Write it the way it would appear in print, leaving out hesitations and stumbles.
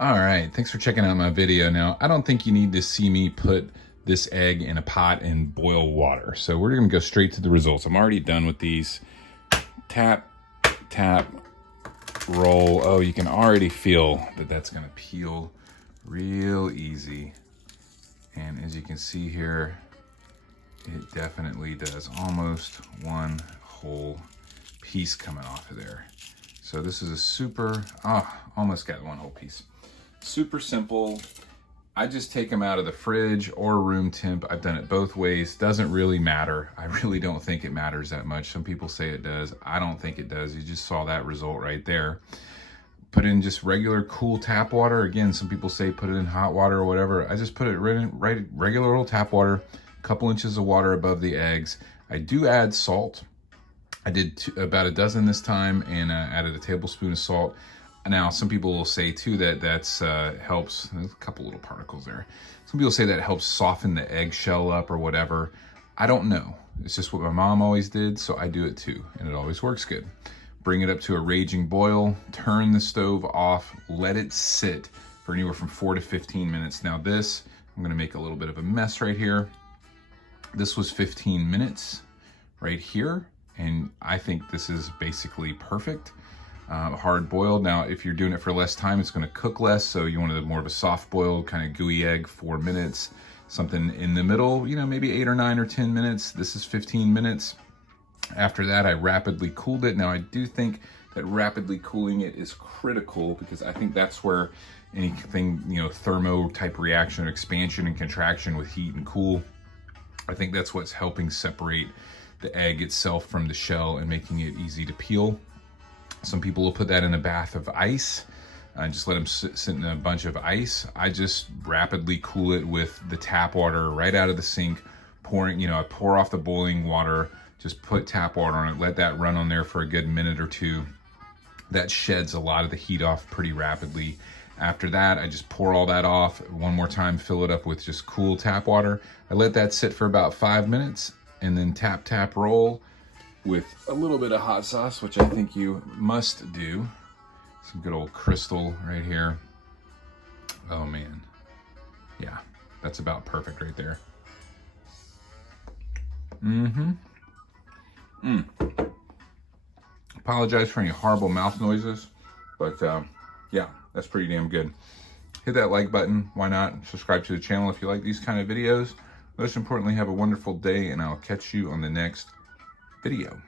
All right, thanks for checking out my video. Now, I don't think you need to see me put this egg in a pot and boil water. So we're gonna go straight to the results. I'm already done with these. Tap, tap, roll. Oh, you can already feel that that's gonna peel real easy. And as you can see here, it definitely does. Almost one whole piece coming off of there. So this is a super, almost got one whole piece. Super simple. I just take them out of the fridge or room temp. I've done it both ways. Doesn't really matter. I really don't think it matters that much. Some people say it does. I don't think it does. You just saw that result right there. Put in just regular cool tap water. Again, some people say put it in hot water or whatever. I just put it right regular old tap water, a couple inches of water above the eggs. I do add salt. I did about a dozen this time and added a tablespoon of salt. Now, some people will say too that that's helps, there's a couple little particles there. Some people say that helps soften the eggshell up or whatever. I don't know. It's just what my mom always did, so I do it too, and it always works good. Bring it up to a raging boil, turn the stove off, let it sit for anywhere from 4 to 15 minutes. Now this, I'm gonna make a little bit of a mess right here. This was 15 minutes right here, and I think this is basically perfect. Hard boiled. Now, if you're doing it for less time, it's going to cook less. So you want more of a soft boiled kind of gooey egg, 4 minutes. Something in the middle, you know, maybe 8 or 9 or 10 minutes. This is 15 minutes. After that, I rapidly cooled it. Now, I do think that rapidly cooling it is critical because I think that's where anything, you know, thermo type reaction, expansion and contraction with heat and cool, I think that's what's helping separate the egg itself from the shell and making it easy to peel. Some people will put that in a bath of ice and just let them sit in a bunch of ice. I just rapidly cool it with the tap water right out of the sink, pouring, you know, I pour off the boiling water, just put tap water on it, let that run on there for a good minute or two. That sheds a lot of the heat off pretty rapidly. After that, I just pour all that off one more time, fill it up with just cool tap water. I let that sit for about 5 minutes and then tap, tap, roll with a little bit of hot sauce, which I think you must do. Some good old Crystal right here. Oh man. Yeah, that's about perfect right there. Apologize for any horrible mouth noises, but yeah, that's pretty damn good. Hit that like button. Why not? Subscribe to the channel if you like these kind of videos. Most importantly, have a wonderful day, and I'll catch you on the next video.